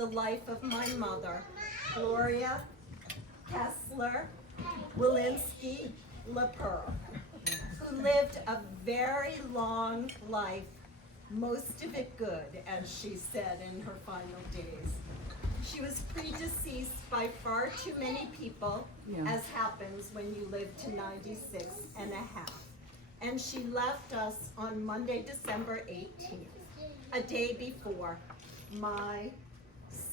the life of my mother, Gloria Kessler Walensky LaPearl, who lived a very long life, most of it good, as she said in her final days. She was predeceased by far too many people, as happens when you live to 96 and a half. And she left us on Monday, December 18th, a day before my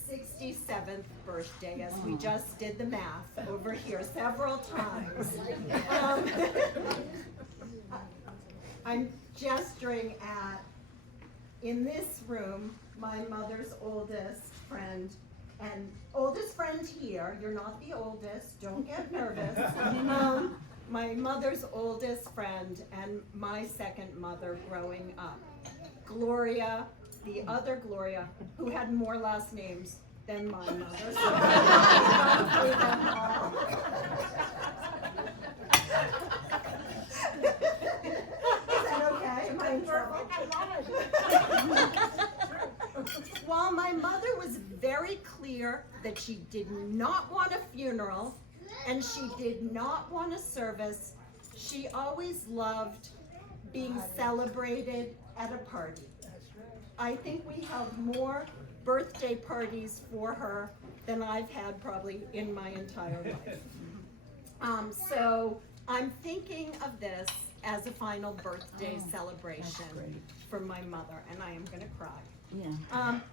67th birthday, as we just did the math over here several times. I'm gesturing at, in this room, my mother's oldest friend, and oldest friend here, you're not the oldest, don't get nervous. My mother's oldest friend and my second mother growing up. Gloria, the other Gloria, who had more last names than my mother. So through them all. Is that okay? Am I in trouble? While my mother was very clear that she did not want a funeral and she did not want a service, she always loved being celebrated at a party. I think we held more birthday parties for her than I've had probably in my entire life. So I'm thinking of this as a final birthday celebration for my mother, and I am gonna cry.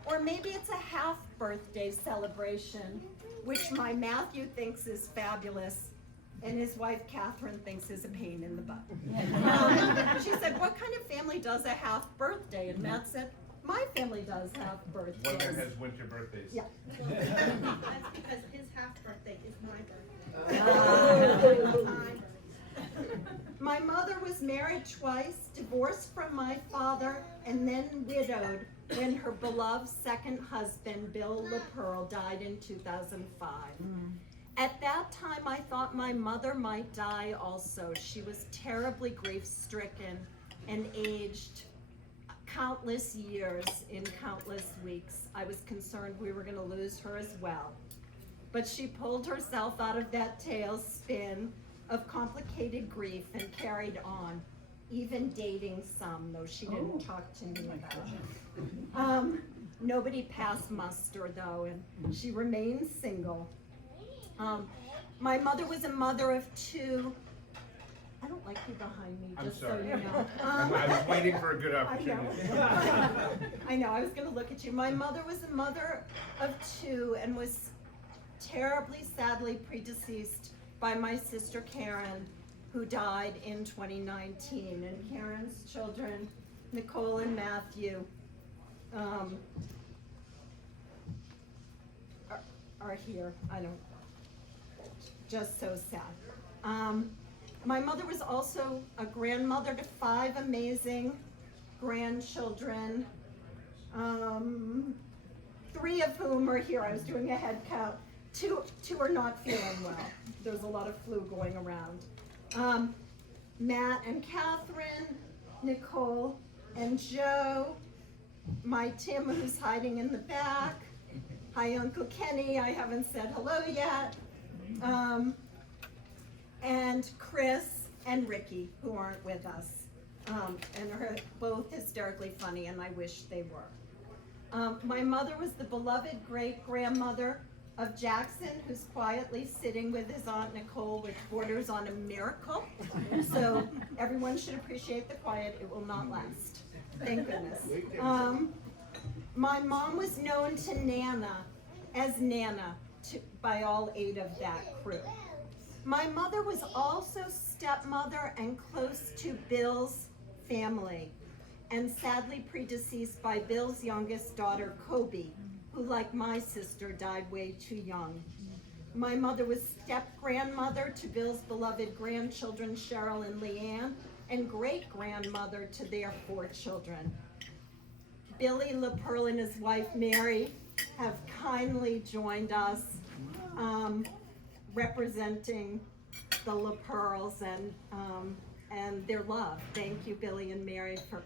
Or maybe it's a half birthday celebration, which my Matthew thinks is fabulous, and his wife Catherine thinks is a pain in the butt. She said, what kind of family does a half birthday? And Matt said, my family does half birthdays. One that has winter birthdays. Yeah. That's because his half birthday is my birthday. My mother was married twice, divorced from my father, and then widowed when her beloved second husband, Bill LaPearl, died in 2005. At that time, I thought my mother might die also. She was terribly grief-stricken and aged countless years in countless weeks. I was concerned we were going to lose her as well. But she pulled herself out of that tailspin of complicated grief and carried on, even dating some, though she didn't talk to me about it. Nobody passed muster, though, and she remained single. My mother was a mother of two. I don't like you behind me, just so you know. I was waiting for a good opportunity. I know, I was going to look at you. My mother was a mother of two and was terribly, sadly predeceased by my sister Karen, who died in 2019. And Karen's children, Nicole and Matthew, are here. I don't, just so sad. My mother was also a grandmother to 5 amazing grandchildren, 3 of whom are here. I was doing a head count. Two are not feeling well. There's a lot of flu going around. Matt and Catherine, Nicole and Joe, my Tim, who's hiding in the back. Hi, Uncle Kenny, I haven't said hello yet. And Chris and Ricky, who aren't with us, and are both hysterically funny, and I wish they were. My mother was the beloved great-grandmother of Jackson, who's quietly sitting with his Aunt Nicole, which borders on a miracle. So everyone should appreciate the quiet. It will not last. Thank goodness. My mom was known to Nana as Nana by all 8 of that crew. My mother was also stepmother and close to Bill's family, and sadly predeceased by Bill's youngest daughter, Kobe, who, like my sister, died way too young. My mother was step-grandmother to Bill's beloved grandchildren, Cheryl and Leanne, and great-grandmother to their 4 children. Billy LaPearl and his wife, Mary, have kindly joined us, representing the LaPearls and their love. Thank you, Billy and Mary, for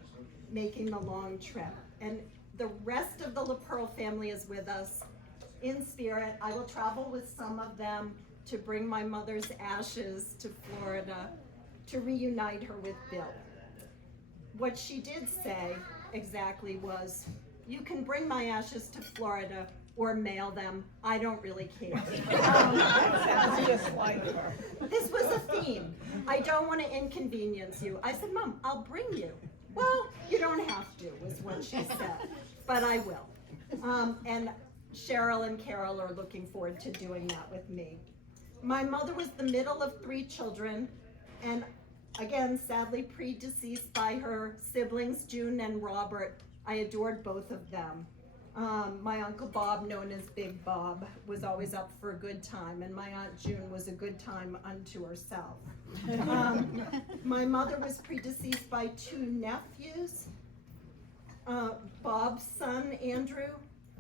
making the long trip. And the rest of the LaPearl family is with us, in spirit, I will travel with some of them to bring my mother's ashes to Florida to reunite her with Bill. What she did say exactly was, you can bring my ashes to Florida or mail them, I don't really care. Sounds just like her. This was a theme. I don't want to inconvenience you. I said, Mom, I'll bring you. Well, you don't have to, was what she said, but I will. And Cheryl and Carol are looking forward to doing that with me. My mother was the middle of 3 children, and again, sadly predeceased by her siblings, June and Robert. I adored both of them. My Uncle Bob, known as Big Bob, was always up for a good time, and my Aunt June was a good time unto herself. My mother was predeceased by 2 nephews, Bob's son, Andrew,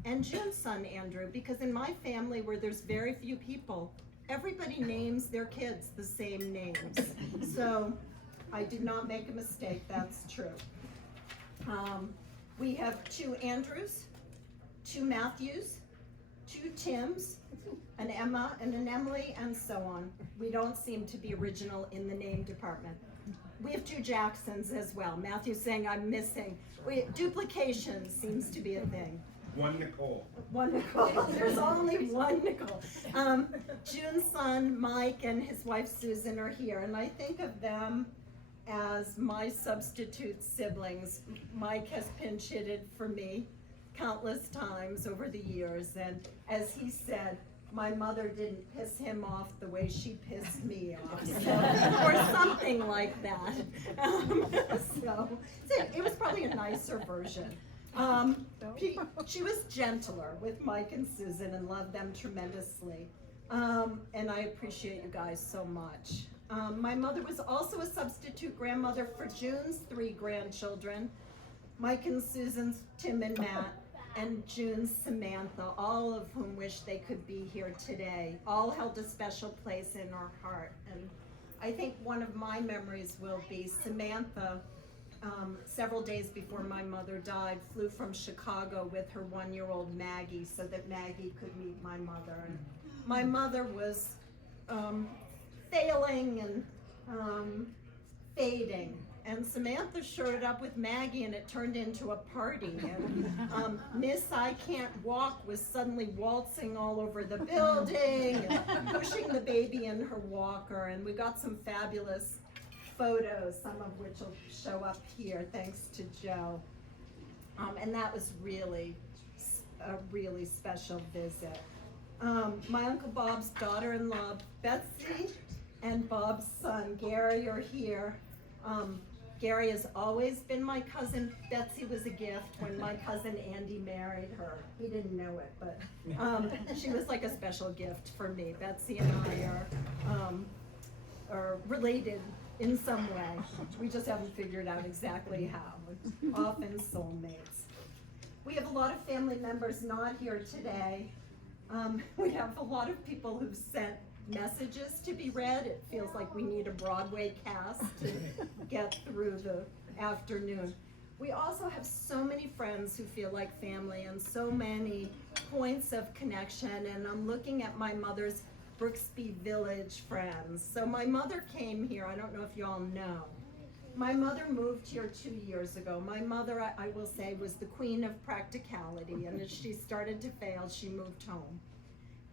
and June's son, Andrew, because in my family, where there's very few people, everybody names their kids the same names. So I did not make a mistake, that's true. We have 2 Andrews, 2 Matthews, 2 Tims, an Emma and an Emily, and so on. We don't seem to be original in the name department. We have 2 Jacksons as well. Matthew's saying I'm missing. Duplication seems to be a thing. 1 Nicole. 1 Nicole. There's only 1 Nicole. June's son, Mike, and his wife, Susan, are here, and I think of them as my substitute siblings. Mike has pinch hitted for me countless times over the years, and as he said, my mother didn't piss him off the way she pissed me off, so, or something like that. So it was probably a nicer version. She was gentler with Mike and Susan and loved them tremendously. And I appreciate you guys so much. My mother was also a substitute grandmother for June's 3 grandchildren, Mike and Susan's Tim and Matt, and June's Samantha, all of whom wish they could be here today. All held a special place in our heart. And I think one of my memories will be Samantha, several days before my mother died, flew from Chicago with her 1-year-old Maggie so that Maggie could meet my mother. And my mother was failing and fading. And Samantha showed up with Maggie and it turned into a party. And Miss I Can't Walk was suddenly waltzing all over the building and pushing the baby in her walker. And we got some fabulous photos, some of which will show up here, thanks to Joe. And that was really a really special visit. My Uncle Bob's daughter-in-law, Betsy, and Bob's son, Gary, are here. Gary has always been my cousin. Betsy was a gift when my cousin Andy married her. He didn't know it, but she was like a special gift for me. Betsy and I are related in some way. We just haven't figured out exactly how. We're often soulmates. We have a lot of family members not here today. We have a lot of people who've sent messages to be read. It feels like we need a Broadway cast to get through the afternoon. We also have so many friends who feel like family and so many points of connection, and I'm looking at my mother's Brooksby Village friends. So my mother came here, I don't know if you all know. My mother moved here 2 years ago. My mother, I will say, was the queen of practicality, and as she started to fail, she moved home.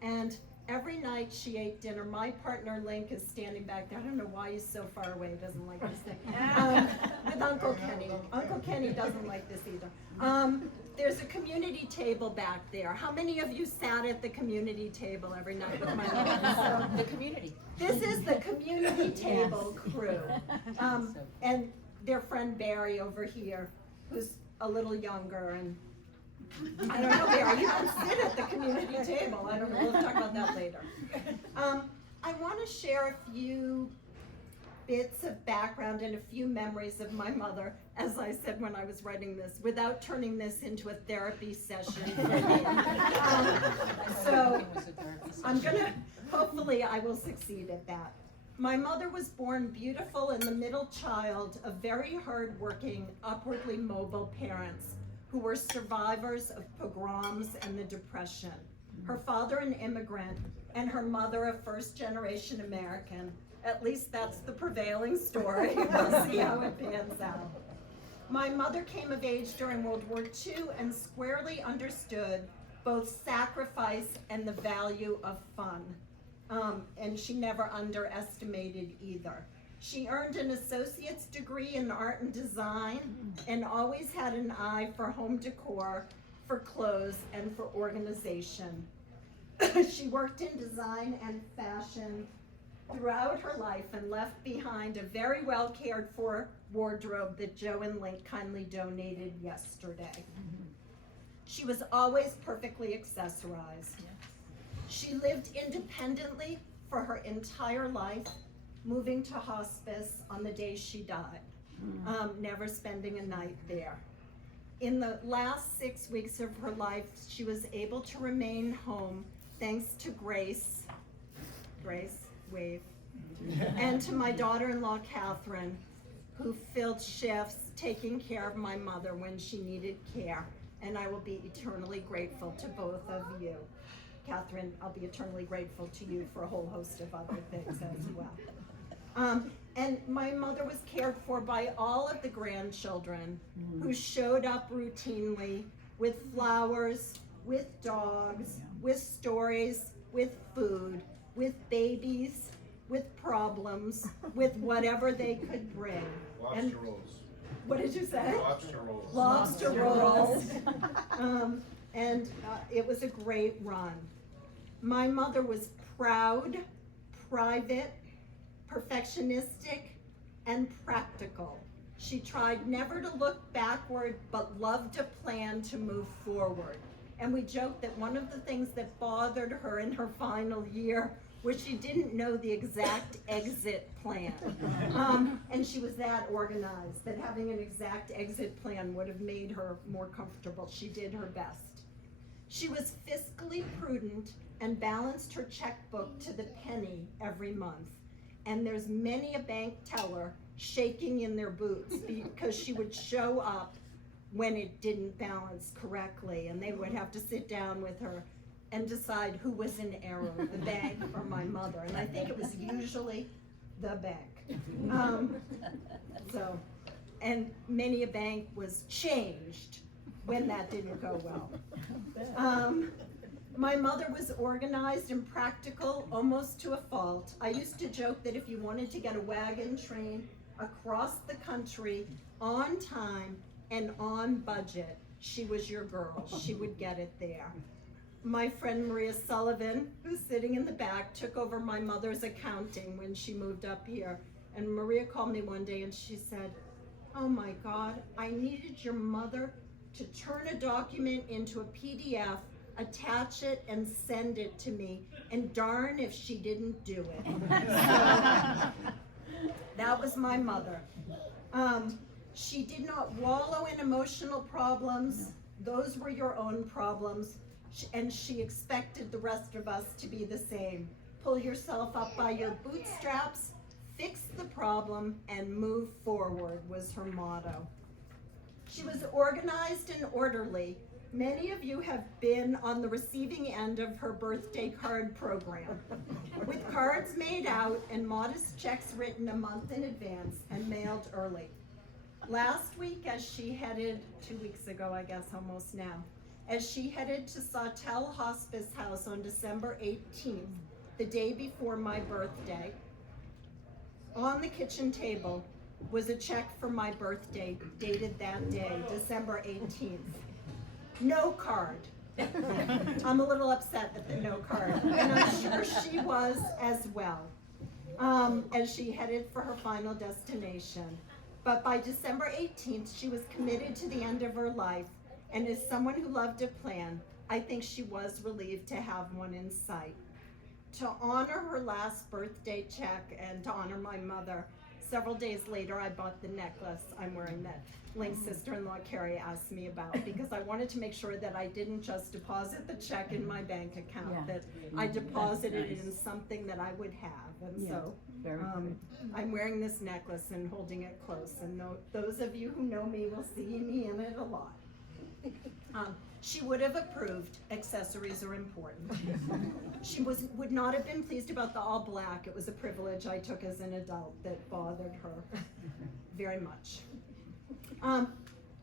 And every night she ate dinner. My partner Link is standing back there. I don't know why he's so far away. He doesn't like this thing. With Uncle Kenny. Uncle Kenny doesn't like this either. There's a community table back there. How many of you sat at the community table every night with my mother? The community. This is the community table crew. And their friend Barry over here, who's a little younger, and I don't know, Barry, you can sit at the community table. I don't know, we'll talk about that later. I want to share a few bits of background and a few memories of my mother, as I said when I was writing this, without turning this into a therapy session for me. So I'm gonna, hopefully I will succeed at that. My mother was born beautiful and the middle child of very hardworking, upwardly mobile parents who were survivors of pogroms and the Depression. her father an immigrant, and her mother a first-generation American. At least that's the prevailing story. We'll see how it pans out. My mother came of age during World War II and squarely understood both sacrifice and the value of fun. And she never underestimated either. She earned an associate's degree in art and design and always had an eye for home decor, for clothes, and for organization. She worked in design and fashion throughout her life and left behind a very well cared for wardrobe that Joe and Link kindly donated yesterday. She was always perfectly accessorized. She lived independently for her entire life, moving to hospice on the day she died, never spending a night there. In the last 6 weeks of her life, she was able to remain home thanks to Grace, wave, and to my daughter-in-law, Catherine, who filled shifts taking care of my mother when she needed care, and I will be eternally grateful to both of you. Catherine, I'll be eternally grateful to you for a whole host of other things as well. And my mother was cared for by all of the grandchildren who showed up routinely with flowers, with dogs, with stories, with food, with babies, with problems, with whatever they could bring. Lobster rolls. What did you say? Lobster rolls. Lobster rolls. It was a great run. My mother was proud, private, perfectionistic, and practical. She tried never to look backward, but loved to plan to move forward. And we joked that one of the things that bothered her in her final year was she didn't know the exact exit plan. And she was that organized, that having an exact exit plan would have made her more comfortable. She did her best. She was fiscally prudent and balanced her checkbook to the penny every month. And there's many a bank teller shaking in their boots because she would show up when it didn't balance correctly, and they would have to sit down with her and decide who was in error, the bank or my mother. And I think it was usually the bank. And many a bank was changed when that didn't go well. My mother was organized and practical, almost to a fault. I used to joke that if you wanted to get a wagon train across the country on time and on budget, she was your girl. She would get it there. My friend Maria Sullivan, who's sitting in the back, took over my mother's accounting when she moved up here. And Maria called me one day and she said, "Oh my God, I needed your mother to turn a document into a PDF, attach it, and send it to me, and darn if she didn't do it." That was my mother. She did not wallow in emotional problems. Those were your own problems. And she expected the rest of us to be the same. Pull yourself up by your bootstraps, fix the problem, and move forward was her motto. She was organized and orderly. Many of you have been on the receiving end of her birthday card program, with cards made out and modest checks written a month in advance and mailed early. Last week, as she headed, 2 weeks ago, I guess, almost now, as she headed to Sawtell Hospice House on December 18th, the day before my birthday, on the kitchen table was a check for my birthday, dated that day, December 18th. No card. I'm a little upset at the no card, and I'm sure she was as well, as she headed for her final destination. But by December 18th, she was committed to the end of her life, and as someone who loved to plan, I think she was relieved to have one in sight. To honor her last birthday check and to honor my mother, several days later, I bought the necklace I'm wearing that Link's sister-in-law Carrie asked me about, because I wanted to make sure that I didn't just deposit the check in my bank account, that I deposited it in something that I would have. And so I'm wearing this necklace and holding it close, and those of you who know me will see me in it a lot. She would have approved. Accessories are important. She would not have been pleased about the all black. It was a privilege I took as an adult that bothered her very much.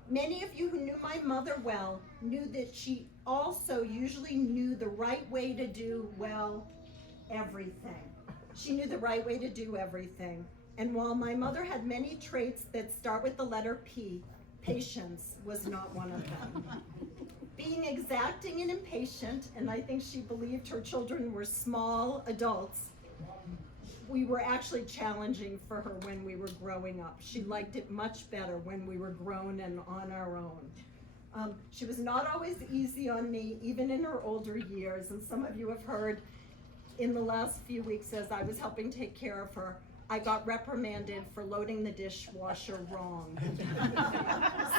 Many of you who knew my mother well knew that she also usually knew the right way to do, well, everything. She knew the right way to do everything. And while my mother had many traits that start with the letter P, patience was not one of them. Being exacting and impatient, and I think she believed her children were small adults, we were actually challenging for her when we were growing up. She liked it much better when we were grown and on our own. She was not always easy on me, even in her older years, and some of you have heard in the last few weeks as I was helping take care of her, I got reprimanded for loading the dishwasher wrong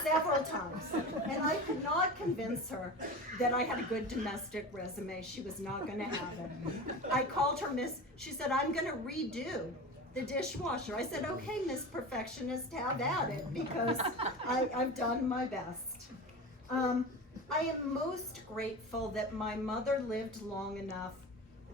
several times. And I could not convince her that I had a good domestic resume. She was not gonna have it. I called her Miss, she said, I'm gonna redo the dishwasher. I said, okay, Miss Perfectionist, have at it, because I've done my best. I am most grateful that my mother lived long enough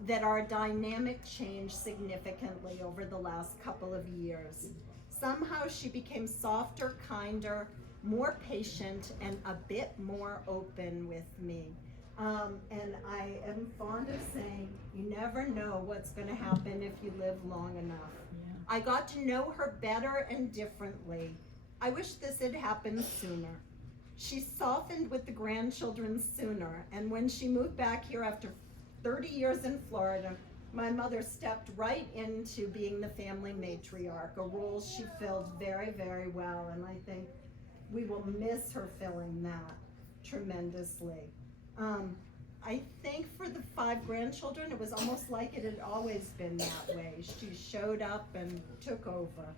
that our dynamic changed significantly over the last couple of years. Somehow she became softer, kinder, more patient, and a bit more open with me. And I am fond of saying, you never know what's gonna happen if you live long enough. Yeah. I got to know her better and differently. I wish this had happened sooner. She softened with the grandchildren sooner, and when she moved back here after 30 years in Florida, my mother stepped right into being the family matriarch, a role she filled very, very well, and I think we will miss her filling that tremendously. I think for the 5 grandchildren, it was almost like it had always been that way. She showed up and took over.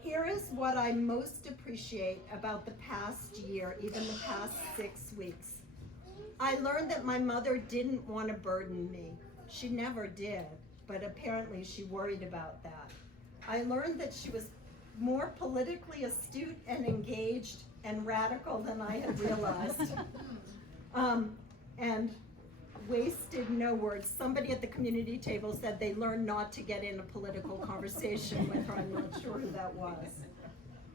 Here is what I most appreciate about the past year, even the past 6 weeks. I learned that my mother didn't want to burden me. She never did, but apparently she worried about that. I learned that she was more politically astute and engaged and radical than I had realized. And wasted no words. Somebody at the community table said they learned not to get in a political conversation with her. I'm not sure who that was.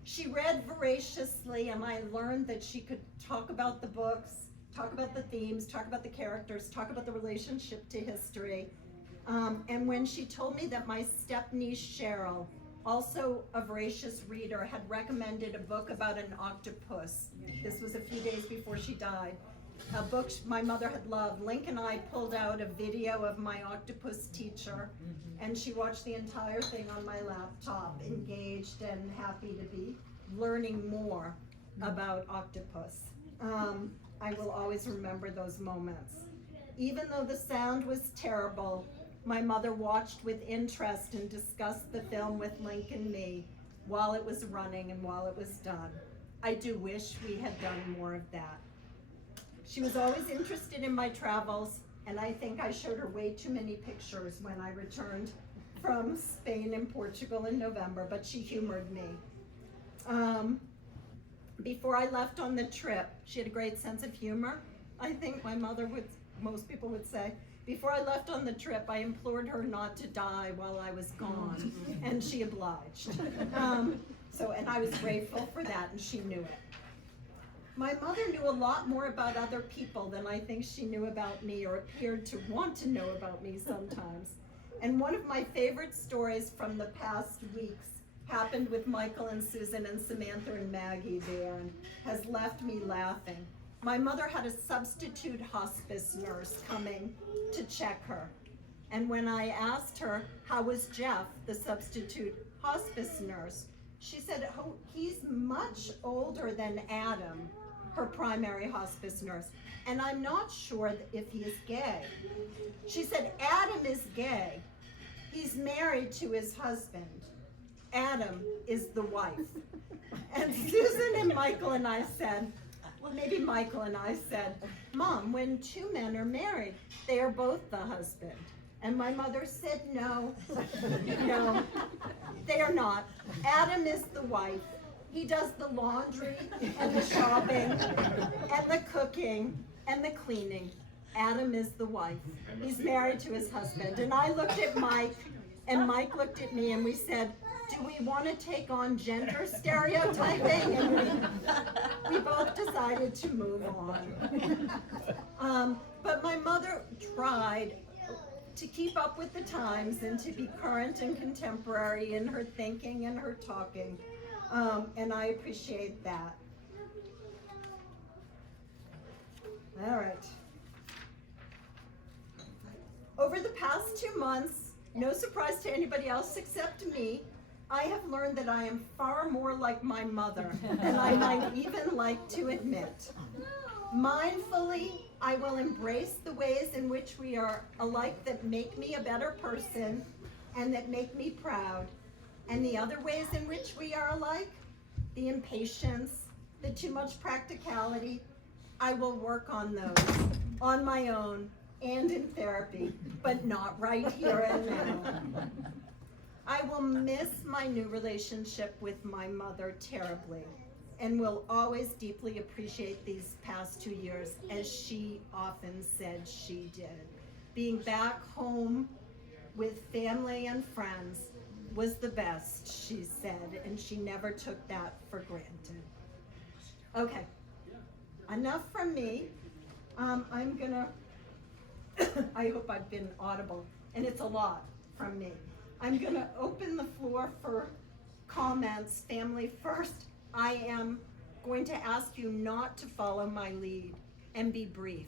She read voraciously, and I learned that she could talk about the books, talk about the themes, talk about the characters, talk about the relationship to history. And when she told me that my step-niece Cheryl, also a voracious reader, had recommended a book about an octopus, this was a few days before she died, a book my mother had loved, Link and I pulled out a video of my octopus teacher, and she watched the entire thing on my laptop, engaged and happy to be learning more about octopus. I will always remember those moments. Even though the sound was terrible, my mother watched with interest and discussed the film with Link and me while it was running and while it was done. I do wish we had done more of that. She was always interested in my travels, and I think I showed her way too many pictures when I returned from Spain and Portugal in November, but she humored me. Before I left on the trip, she had a great sense of humor. I think my mother would, most people would say, before I left on the trip, I implored her not to die while I was gone, and she obliged. And I was grateful for that, and she knew it. My mother knew a lot more about other people than I think she knew about me, or appeared to want to know about me sometimes. And one of my favorite stories from the past weeks happened with Michael and Susan and Samantha and Maggie there, and has left me laughing. My mother had a substitute hospice nurse coming to check her. And when I asked her, how was Jeff, the substitute hospice nurse, she said, oh, he's much older than Adam, her primary hospice nurse, and I'm not sure if he is gay. She said, Adam is gay. He's married to his husband. Adam is the wife. And Susan and Michael and I said, well, maybe Michael and I said, Mom, when 2 men are married, they are both the husband. And my mother said, no, no, they are not. Adam is the wife, He does the laundry and the shopping and the cooking and the cleaning. Adam is the wife. He's married to his husband. And I looked at Mike, and Mike looked at me, and we said, do we want to take on gender stereotyping? And we both decided to move on. But my mother tried to keep up with the times and to be current and contemporary in her thinking and her talking. And I appreciate that. All right. Over the past 2 months, no surprise to anybody else except me, I have learned that I am far more like my mother than I might even like to admit. Mindfully, I will embrace the ways in which we are alike that make me a better person and that make me proud. And the other ways in which we are alike, the impatience, the too much practicality, I will work on those on my own and in therapy, but not right here and now. I will miss my new relationship with my mother terribly and will always deeply appreciate these past 2 years, as she often said she did. Being back home with family and friends was the best, she said, and she never took that for granted. Okay, enough from me. I'm gonna, I hope I've been audible, and it's a lot from me. I'm gonna open the floor for comments, family first. I am going to ask you not to follow my lead and be brief.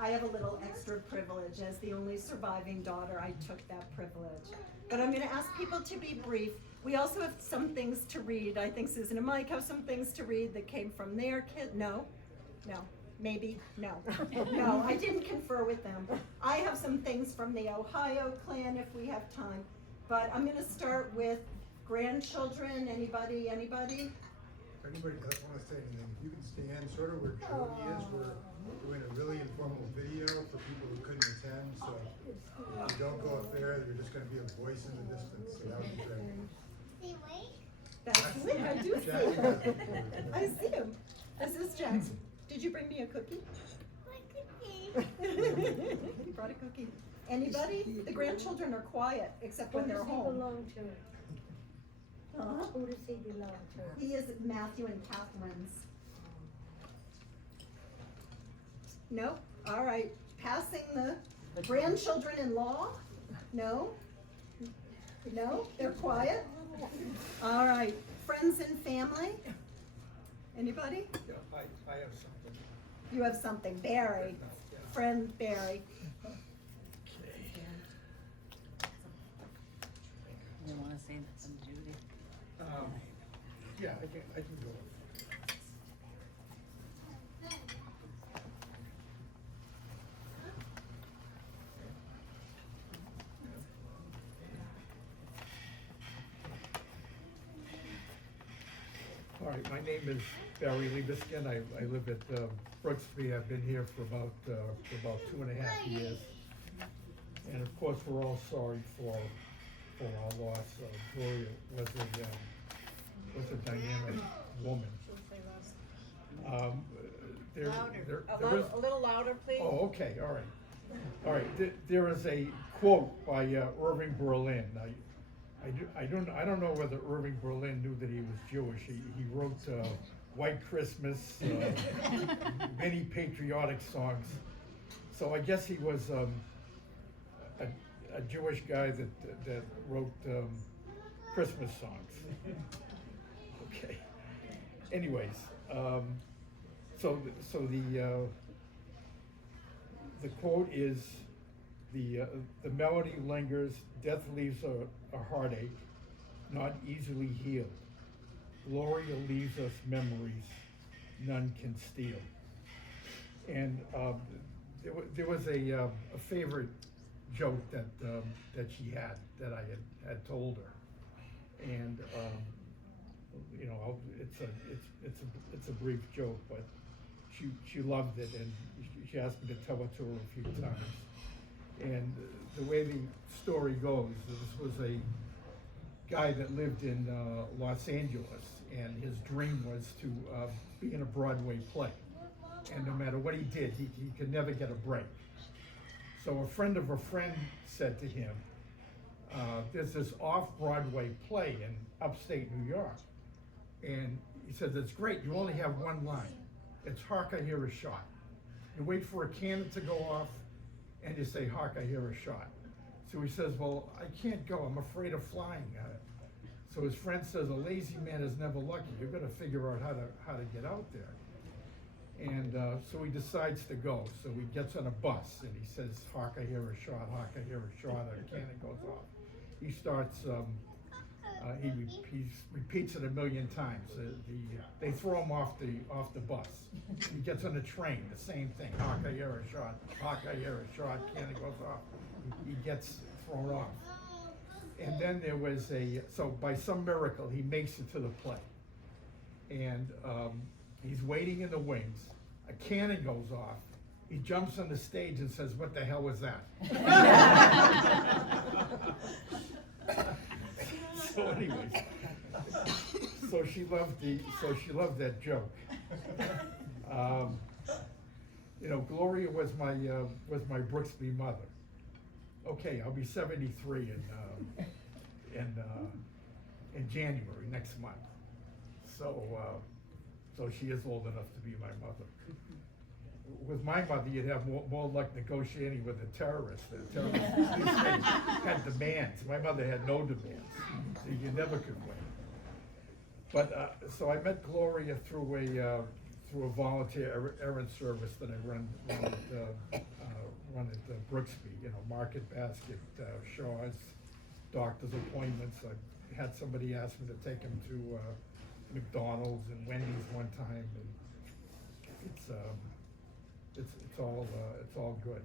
I have a little extra privilege. As the only surviving daughter, I took that privilege. But I'm gonna ask people to be brief. We also have some things to read. I think Susan and Mike have some things to read that came from their kid. No, maybe, no. No, I didn't confer with them. I have some things from the Ohio clan if we have time. But I'm gonna start with grandchildren. Anybody? If anybody doesn't want to say anything, you can stand sort of where Jody is. We're doing a really informal video for people who couldn't attend, so if you don't go up there, you're just going to be a voice in the distance, so that would be great. That's Wait, I do see him. I see him. This is Jackson. Did you bring me a cookie? He brought a cookie. Anybody? The grandchildren are quiet, except when they're home. belong to? Huh? Who does he belong to? He is Matthew and Catherine's. Nope. All right. Passing the grandchildren-in-law? No? No? They're quiet? All right. Friends and family? Anybody? Yeah, I have something. You have something. Barry. Friend Barry. You want to say that from Judy? Yeah, I can go. All right, my name is Barry Liebeskin. I live at Brooksby. I've been here for about 2.5 years. And of course, we're all sorry for our loss. Gloria was a dynamic woman. A little louder, please. Oh, okay, all right. All right, there is a quote by Irving Berlin. I don't know whether Irving Berlin knew that he was Jewish. He wrote White Christmas, many patriotic songs. So I guess he was a Jewish guy that wrote Christmas songs. Okay. Anyways, so the quote is, the melody lingers, death leaves a heartache, not easily healed. Gloria leaves us memories none can steal. And there was a favorite joke that she had that I had told her, and you know, it's a brief joke, but she loved it, and she asked me to tell it to her a few times. And the way the story goes, this was guy that lived in Los Angeles, and his dream was to be in a Broadway play. And no matter what he did, he could never get a break. So a friend of a friend said to him, there's this off-Broadway play in upstate New York. And he said, that's great, you only have one line. It's "Hark, I hear a shot." You wait for a cannon to go off, and you say, "Hark, I hear a shot." So he says, well, I can't go, I'm afraid of flying. So his friend says, a lazy man is never lucky. You've got to figure out how to get out there. And so he decides to go. So he gets on a bus and he says, "Hark, I hear a shot, hark, I hear a shot," a cannon goes off. He starts, he repeats it 1,000,000 times. They throw him off the bus. He gets on the train, the same thing. "Hark, I hear a shot, hark, I hear a shot," cannon goes off. He gets thrown off. And then there was so by some miracle, he makes it to the play. And he's waiting in the wings. A cannon goes off. He jumps on the stage and says, "What the hell was that?" So anyways, so she loved that joke. Gloria was my Brooksby mother. Okay, I'll be 73 in January next month. So she is old enough to be my mother. With my mother, you'd have more luck negotiating with a terrorist. The terrorist had demands. My mother had no demands, so you never could win. But so I met Gloria through a volunteer errand service that I run at Brooksby. Market basket, Shaw's, doctor's appointments. I had somebody ask me to take him to McDonald's and Wendy's one time, and it's all good.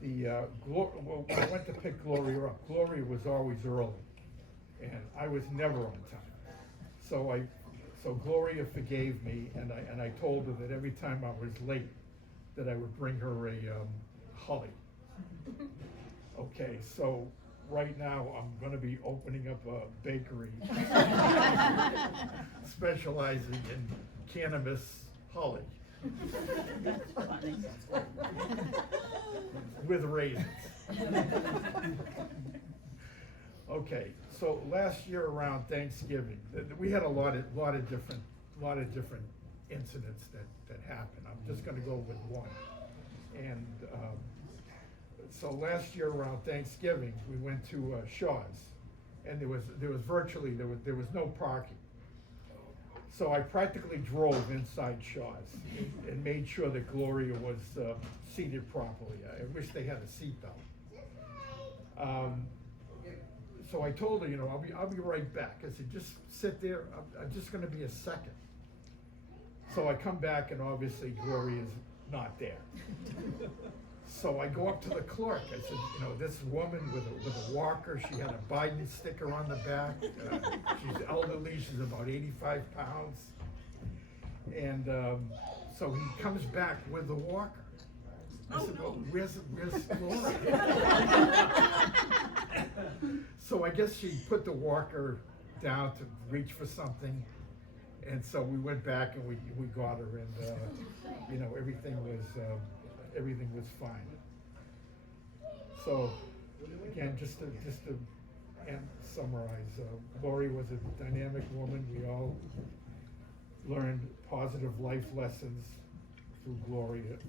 When I went to pick Gloria up, Gloria was always early, and I was never on time. So Gloria forgave me, and I told her that every time I was late, that I would bring her a holly. Okay, so right now I'm going to be opening up a bakery specializing in cannabis holly with raisins. Okay, so last year around Thanksgiving, we had a lot of different incidents that happened. I'm just going to go with one. And so last year around Thanksgiving, we went to Shaw's, and there was no parking. So I practically drove inside Shaw's and made sure that Gloria was seated properly. I wish they had a seatbelt. So I told her, I'll be right back. I said, just sit there. I'm just going to be a second. So I come back, and obviously Gloria's not there. So I go up to the clerk. I said, this woman with a walker, she had a Biden sticker on the back. She's elderly, she's about 85 pounds. And so he comes back with the walker. I said, well, where's Gloria? So I guess she put the walker down to reach for something. And so we went back and we got her, and everything was fine. So again, just to summarize, Gloria was a dynamic woman. We all learned positive life lessons through Gloria's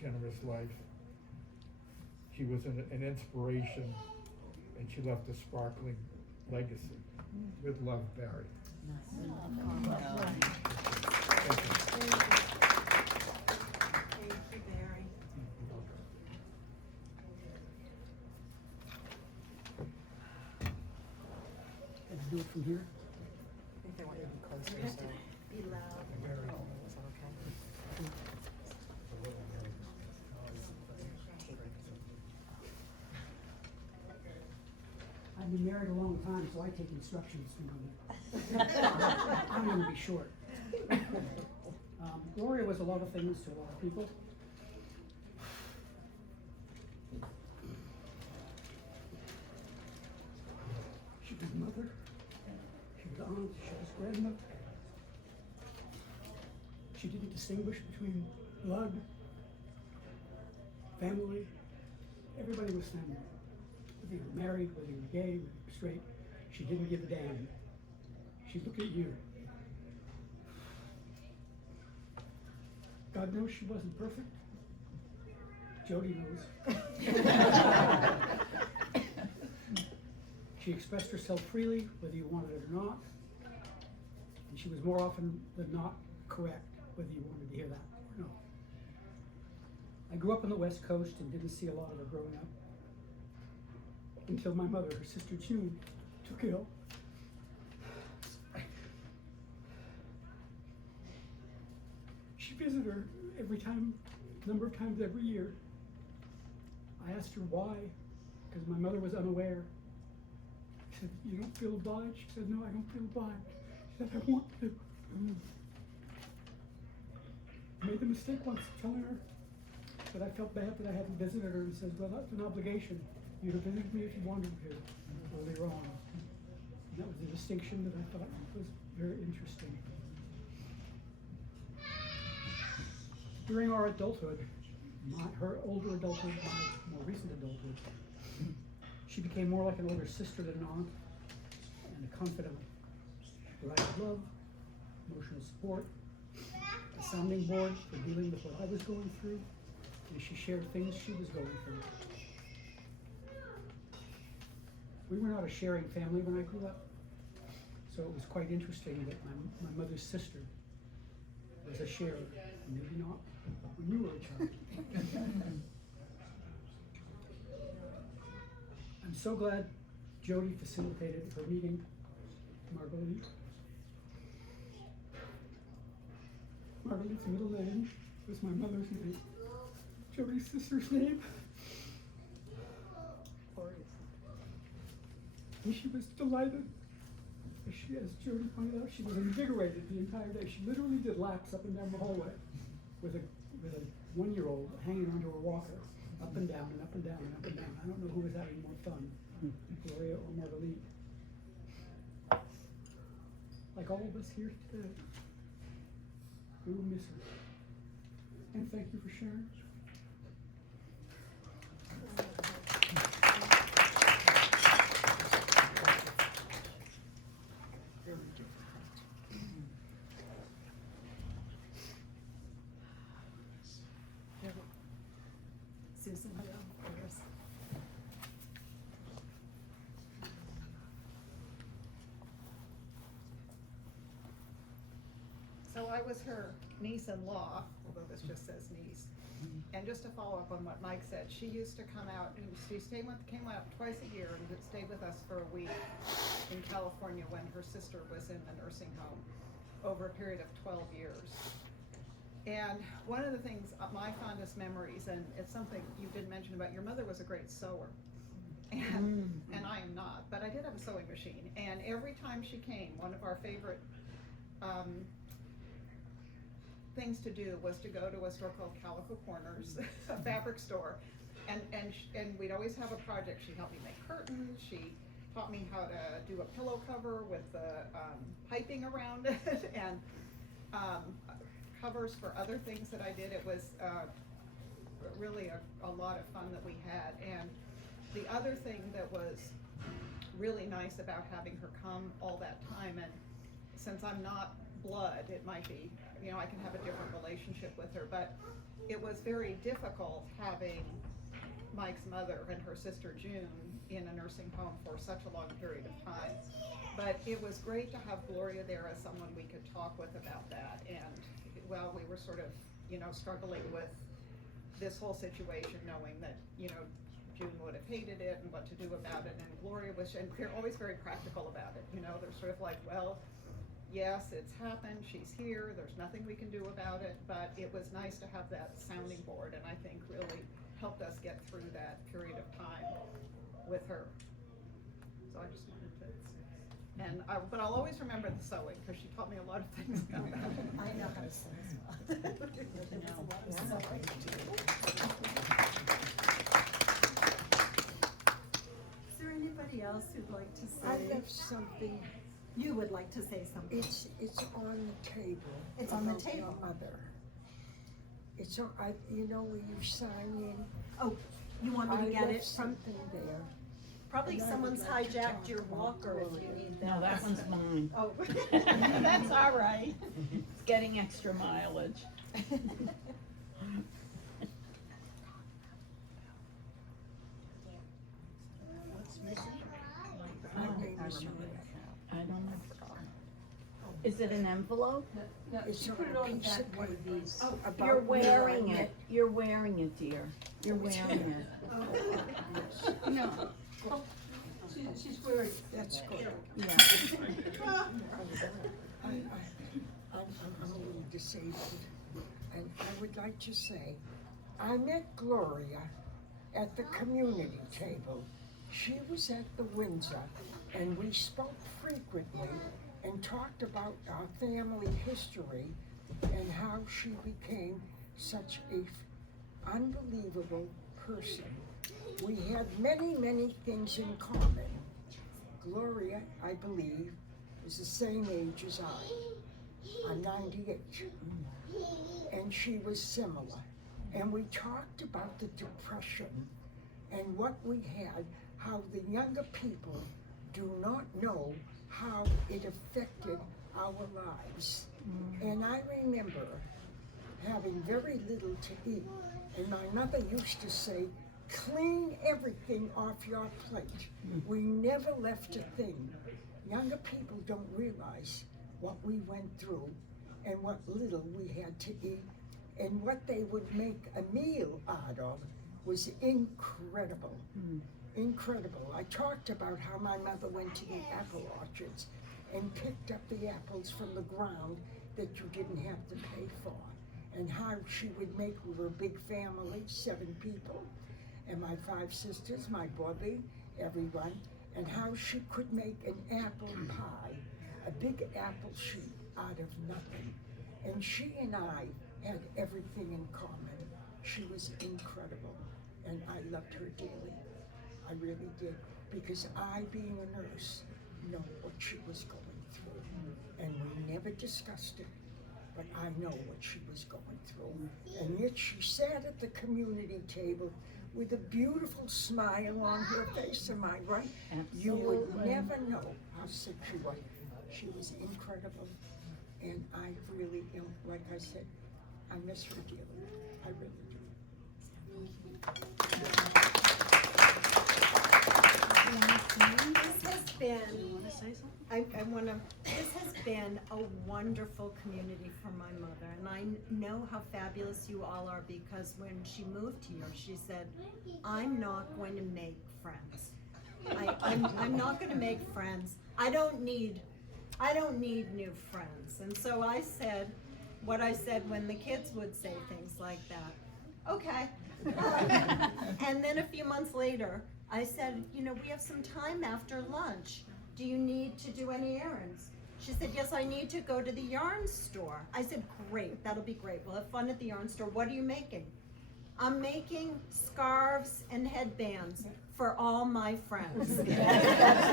generous life. She was an inspiration, and she left a sparkling legacy. With love, Barry. Thank you, Barry. Can I do it from here? I think they want you to be closer, so. Be loud. Is that okay? I've been married a long time, so I take instructions from them. I'm gonna be short. Gloria was a lot of things to a lot of people. aunt, she was grandmother. She didn't distinguish between blood, family. Everybody was family. Whether you were married, whether you were gay, whether you were straight, she didn't give a damn. She looked at you. God knows she wasn't perfect. Jody knows. She expressed herself freely, whether you wanted it or not. And she was more often than not correct, whether you wanted to hear that or no. I grew up on the West Coast and didn't see a lot of her growing up. Until my mother, her sister June, took ill. She visited her number of times every year. I asked her why, because my mother was unaware. I said, "You don't feel obliged?" She said, "No, I don't feel obliged." She said, "I want to." I made the mistake once of telling her that I felt bad that I hadn't visited her, and said, "Well, that's an obligation. You'd have visited me if you wanted to," earlier on. And that was a distinction that I thought was very interesting. During our adulthood, her older adulthood, my more recent adulthood, she became more like an older sister than an aunt, and a confidant. She provided love, emotional support, a sounding board for dealing with what I was going through, and she shared things she was going through. We were not a sharing family when I grew up, so it was quite interesting that my mother's sister was a sharer, maybe not when you were a child. I'm so glad Jody facilitated her meeting, Marguerite. Marguerite's middle name was my mother's name. Jody's sister's name. And she was delighted. As Jody pointed out, she was invigorated the entire day. She literally did laps up and down the hallway with a 1-year-old hanging onto her walker, up and down and up and down and up and down. I don't know who was having more fun, Gloria or Marguerite. Like all of us here today, we will miss her. And thank you for sharing. Susan, yours. So I was her niece-in-law, although this just says niece. And just to follow up on what Mike said, she used to come out, and she came out twice a year and would stay with us for a week in California when her sister was in the nursing home over a period of 12 years. And one of the things, my fondest memories, and it's something you did mention about, your mother was a great sewer. And I am not, but I did have a sewing machine. And every time she came, one of our favorite things to do was to go to a store called Calico Corners, a fabric store. And we'd always have a project. She helped me make curtains. She taught me how to do a pillow cover with the piping around it, and covers for other things that I did. It was really a lot of fun that we had. And the other thing that was really nice about having her come all that time, and since I'm not blood, it might be, I can have a different relationship with her, but it was very difficult having Mike's mother and her sister June in a nursing home for such a long period of time. But it was great to have Gloria there as someone we could talk with about that. And while we were sort of, struggling with this whole situation, knowing that, June would have hated it and what to do about it, and Gloria was, and they're always very practical about it, they're sort of like, well, yes, it's happened, she's here, there's nothing we can do about it, but it was nice to have that sounding board, and I think really helped us get through that period of time with her. So I just wanted to, but I'll always remember the sewing, because she taught me a lot of things about it. I know how to sew as well. Is there anybody else who'd like to say? I have something You would like to say something. It's on the table. It's on the about table. Your mother. It's on, you know where you sign in? Oh, you want me to get I it left from, something there. probably and I someone's would like to hijacked talk your about walker if you Gloria. need that. No, that one's mine. Oh. That's all right. It's getting extra mileage. My name is Rick. I don't know. Is it an envelope? It's on a piece of paper. about You're where I wearing met- it. You're wearing it, dear. You're wearing it. No. She's wearing, that's good. Yeah. I'm a little disabled, and I would like to say, I met Gloria at the community table. She was at the Windsor, and we spoke frequently and talked about our family history and how she became such a unbelievable person. We had many, many things in common. Gloria, I believe, is the same age as I. I'm 98. And she was similar. And we talked about the Depression and what we had, how the younger people do not know how it affected our lives. And I remember having very little to eat. And my mother used to say, clean everything off your plate. We never left a thing. Younger people don't realize what we went through and what little we had to eat, and what they would make a meal out of was incredible. Incredible. I talked about how my mother went to the apple orchards and picked up the apples from the ground that you didn't have to pay for, and how she would make, we were a big family, 7 people, and my 5 sisters, my Bobby, everyone, and how she could make an apple pie, a big apple sheet out of nothing. And she and I had everything in common. She was incredible, and I loved her dearly. I really did, because I, being a nurse, know what she was going through. And we never discussed it, but I know what she was going through. And yet she sat at the community table with a beautiful smile on her face, am I right? You would Absolutely. never know how sick she was. She was incredible, and I really, like I said, I miss her dearly. I really do. This has been, You wanna say something? I wanna, this has been a wonderful community for my mother, and I know how fabulous you all are, because when she moved here, she said, I'm not going to make friends. I'm not gonna make friends. I don't need new friends. And so I said what I said when the kids would say things like that. Okay. And then a few months later, I said, you know, we have some time after lunch. Do you need to do any errands? She said, yes, I need to go to the yarn store. I said, great, that'll be great. We'll have fun at the yarn store. What are you making? I'm making scarves and headbands for all my friends. That's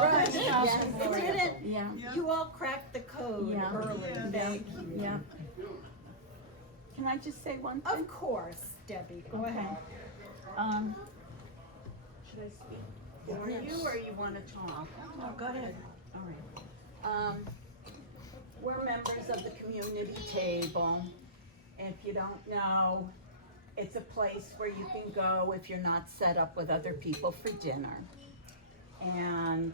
right. Yes, it didn't. Yeah. You all cracked the code Yeah. early. Thank you. Yeah. Can I just say one thing? Of course, Debbie, go ahead. Should I speak for you, or you wanna talk? No, go ahead. All right. We're members of the community table. If you don't know, it's a place where you can go if you're not set up with other people for dinner. And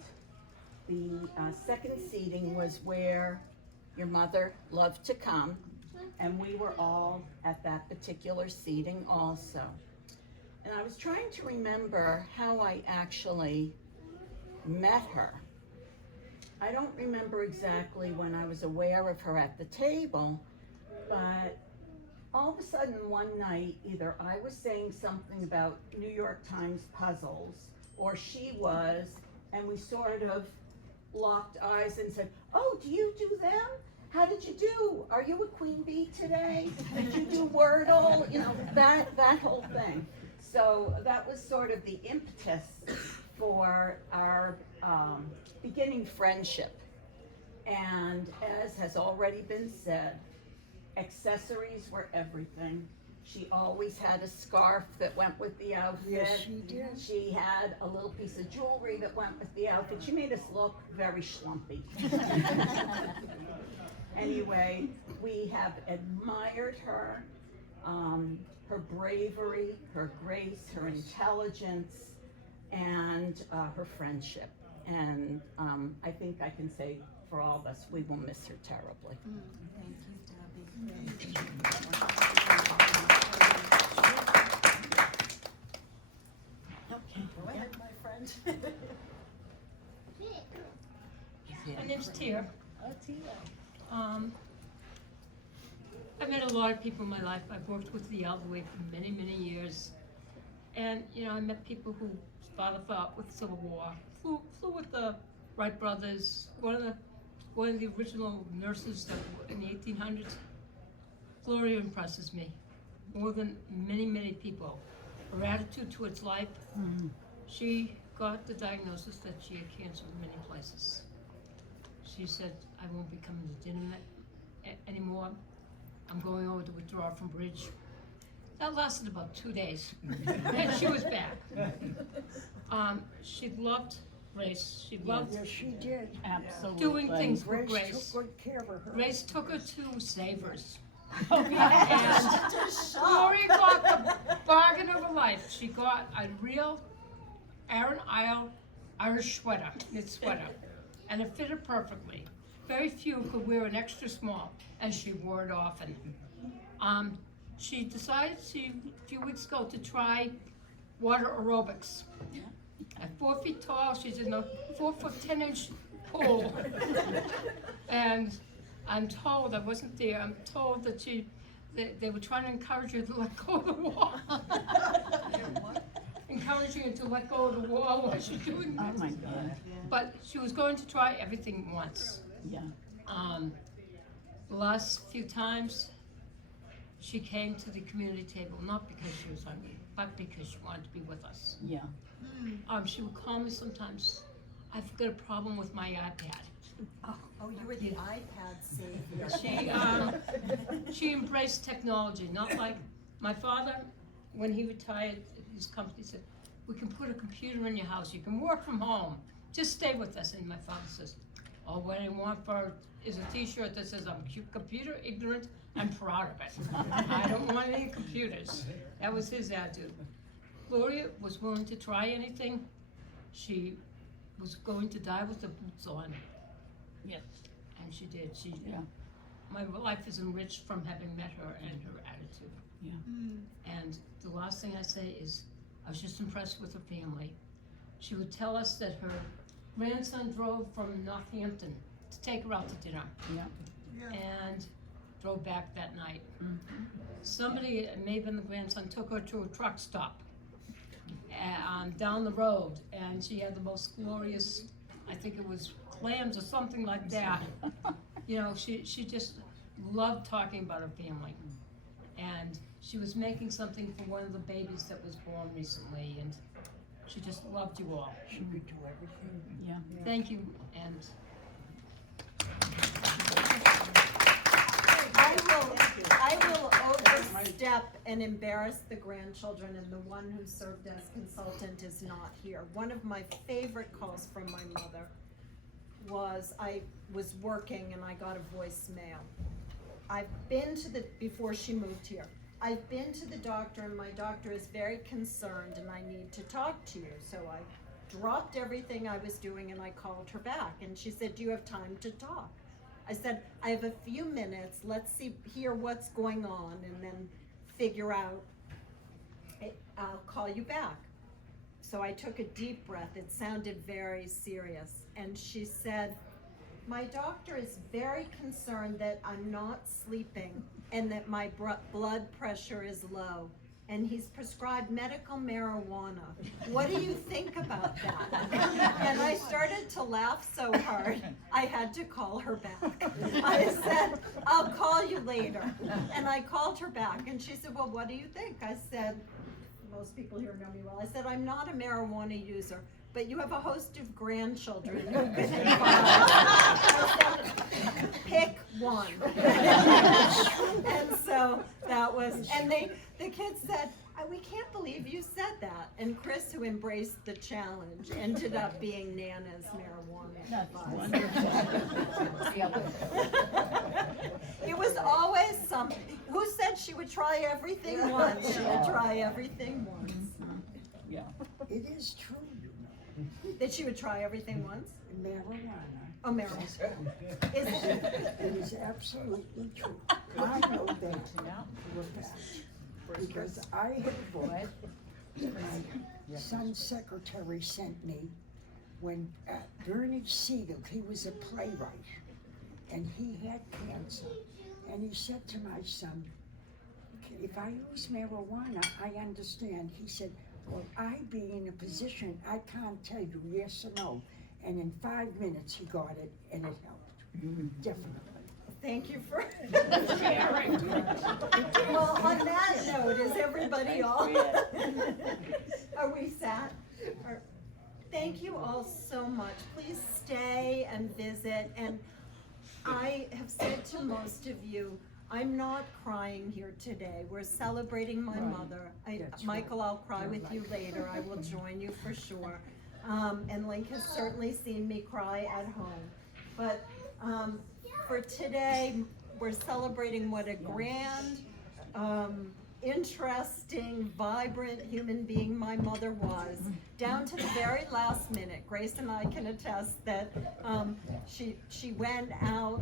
the second seating was where your mother loved to come, and we were all at that particular seating also. And I was trying to remember how I actually met her. I don't remember exactly when I was aware of her at the table, but all of a sudden one night, either I was saying something about New York Times puzzles, or she was, and we sort of locked eyes and said, oh, do you do them? How did you do? Are you a queen bee today? Did you do Wordle? You know, that whole thing. So that was sort of the impetus for our beginning friendship. And as has already been said, accessories were everything. She always had a scarf that went with the outfit. Yes, she did. She had a little piece of jewelry that went with the outfit. She made us look very schlumpy. Anyway, we have admired her, her bravery, her grace, her intelligence, and her friendship. And I think I can say for all of us, we will miss her terribly. Thank you, Debbie. Okay, go ahead, my friend. My name's Tia. I've met a lot of people in my life. I've worked with the elderly for many, many years. And, you know, I met people whose father fought with the Civil War, flew with the Wright brothers, one of the original nurses that were in the 1800s. Gloria impresses me more than many, many people. Her attitude towards life, she got the diagnosis that she had cancer in many places. She said, I won't be coming to dinner anymore. I'm going over to withdraw from bridge. That lasted about 2 days, and she was back. She loved Grace. She loved Yes, she did. Absolutely. doing things with Grace Grace. took good care of her. Grace took her to Savers. Oh, yes. And Gloria got the bargain of her life. She got a real Aran Isle Irish sweater, knit sweater, and it fit her perfectly. Very few could wear an extra small, and she wore it often. She decided a few weeks ago to try water aerobics. At 4 feet tall, she's in a 4'10" pool. And I'm told, I wasn't there, I'm told that they were trying to encourage her to let go of the wall. Encouraging her to let go of the wall while she's doing this. Oh my God. But she was going to try everything once. Yeah. The last few times, she came to the community table, not because she was hungry, but because she wanted to be with us. Yeah. She would call me sometimes, I've got a problem with my iPad. Oh, you were the iPad savior. She embraced technology, not like my father, when he retired, his company said, we can put a computer in your house, you can work from home, just stay with us. And my father says, oh, what I want for is a t-shirt that says I'm computer ignorant and proud of it. I don't want any computers. That was his attitude. Gloria was willing to try anything. She was going to die with the boots on. Yes. And she did. Yeah. My life is enriched from having met her and her attitude. Yeah. And the last thing I say is, I was just impressed with her family. She would tell us that her grandson drove from Northampton to take her out to dinner. Yeah. And drove back that night. Somebody, it may have been the grandson, took her to a truck stop down the road, and she had the most glorious, I think it was clams or something like that. You know, she just loved talking about her family. And she was making something for one of the babies that was born recently, and she just loved you all. She could do everything. Yeah. Thank you, and I will overstep and embarrass the grandchildren, and the one who served as consultant is not here. One of my favorite calls from my mother was, I was working and I got a voicemail. I've been to before she moved here, I've been to the doctor and my doctor is very concerned and I need to talk to you. So I dropped everything I was doing and I called her back and she said, do you have time to talk? I said, I have a few minutes, let's hear what's going on and then figure out, I'll call you back. So I took a deep breath, it sounded very serious, and she said, my doctor is very concerned that I'm not sleeping and that my blood pressure is low, and he's prescribed medical marijuana. What do you think about that? And I started to laugh so hard, I had to call her back. I said, I'll call you later. And I called her back, and she said, well, what do you think? I said, most people here know me well. I said, I'm not a marijuana user, but you have a host of grandchildren who've been involved. Pick one. And so that was, and the kids said, we can't believe you said that. And Chris, who embraced the challenge, ended up being Nana's marijuana advisor. It was always something. Who said she would try everything once? She would try everything once. Yeah. It is true, you know. That she would try everything once? Marijuana. Oh, marijuana. Is it? It is absolutely true. I know that for a fact. Because I had what my son's secretary sent me when Bernie Siegel, he was a playwright, and he had cancer. And he said to my son, if I use marijuana, I understand. He said, well, I be in a position, I can't tell you yes or no. And in 5 minutes, he got it, and it helped, definitely. Thank you for Well, on that note, is everybody all? Are we sat? Thank you all so much. Please stay and visit. And I have said to most of you, I'm not crying here today. We're celebrating my mother. Michael, I'll cry with you later. I will join you for sure. And Link has certainly seen me cry at home. But for today, we're celebrating what a grand, interesting, vibrant human being my mother was, down to the very last minute. Grace and I can attest that she went out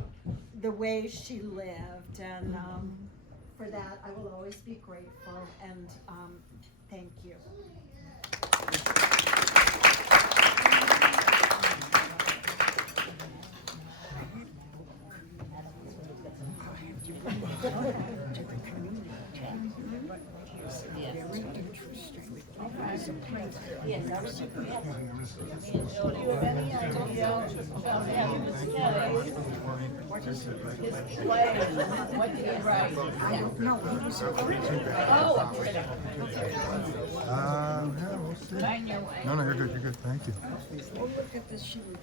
the way she lived, and for that I will always be grateful, and thank you. To the community. Very interesting. There's a place. Do you have any idea about having Miss Kelly? His play, what did he write? I don't know. He was a Oh, a critic. Yeah, we'll see. Find your way. No, you're good, thank you. Oh, look at this. She was